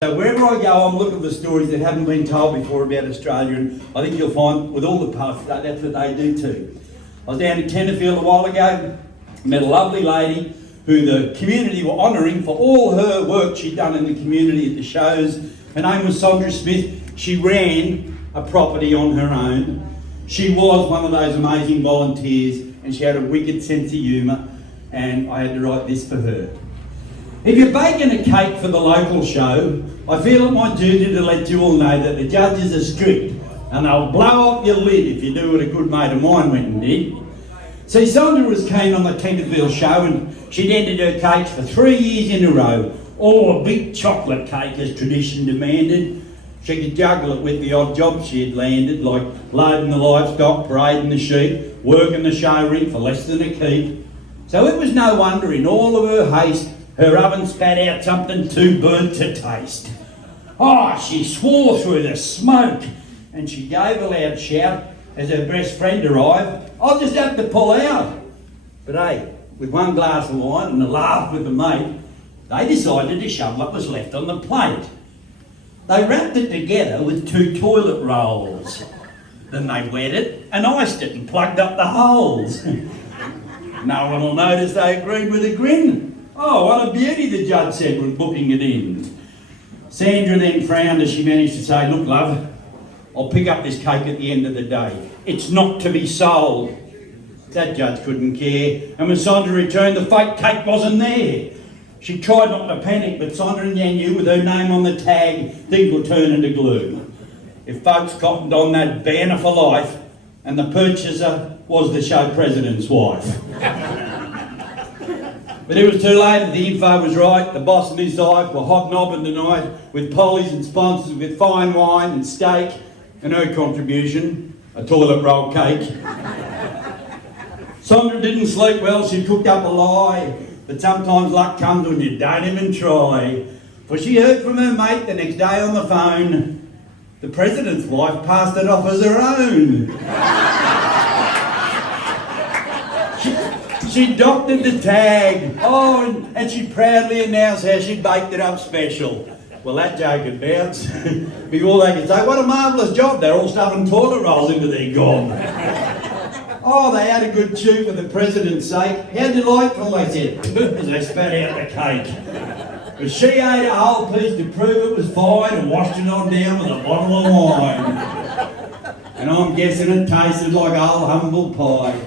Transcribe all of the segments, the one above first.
So wherever I go, I'm looking for stories that haven't been told before about Australia, and I think you'll find with all the poets that's what they do too. I was down in Tenterfield a while ago, met a lovely lady who the community were honouring for all her work she'd done in the community at the shows. Her name was Sandra Smith. She ran a property on her own. She was one of those amazing volunteers, and she had a wicked sense of humour, and I had to write this for her. If you're baking a cake for the local show, I feel it my duty to let you all know that the judges are strict and they'll blow up your lid if you do what a good mate of mine went and did. See, Sandra was keen on the Tenterfield show, and she'd entered her cakes for 3 years in a row. Oh, a big chocolate cake as tradition demanded. She could juggle it with the odd job she had landed, like loading the livestock, parading the sheep, working the show ring for less than a keep. So it was no wonder in all of her haste, her oven spat out something too burnt to taste. Oh, she swore through the smoke, and she gave a loud shout as her best friend arrived. I'll just have to pull out. But hey, with one glass of wine and a laugh with the mate, they decided to shove what was left on the plate. They wrapped it together with 2 toilet rolls. Then they wet it and iced it and plugged up the holes. No one will notice they agreed with a grin. Oh, what a beauty, the judge said when booking it in. Sandra then frowned as she managed to say, look, love, I'll pick up this cake at the end of the day. It's not to be sold. That judge couldn't care, and when Sandra returned, the fake cake wasn't there. She tried not to panic, but Sandra knew with her name on the tag, things would turn into gloom. If folks cottoned on that banner for life, and the purchaser was the show president's wife. But it was too late, the info was right. The boss and his wife were hobnobbing tonight with pollies and sponsors with fine wine and steak, and her contribution, a toilet roll cake. Sandra didn't sleep well, she cooked up a lie, but sometimes luck comes when you don't even try. For she heard from her mate the next day on the phone, the president's wife passed it off as her own. She doctored the tag, and she proudly announced how she'd baked it up special. Well, that joke had bounced. Before they could say, what a marvellous job, they're all stuffing toilet rolls into their gob. Oh, they had a good chew for the president's sake. How'd you like it? They said, as they spat out the cake. But she ate a whole piece to prove it was fine and washed it on down with a bottle of wine. And I'm guessing it tasted like old humble pie.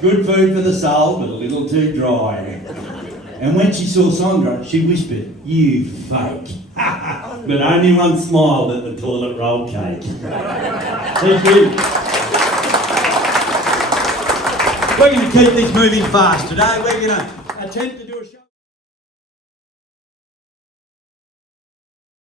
Good food for the soul, but a little too dry. And when she saw Sandra, she whispered, you fake. But only one smiled at the toilet roll cake. Thank you. We're going to keep this moving fast today. We're going to attempt to do a show.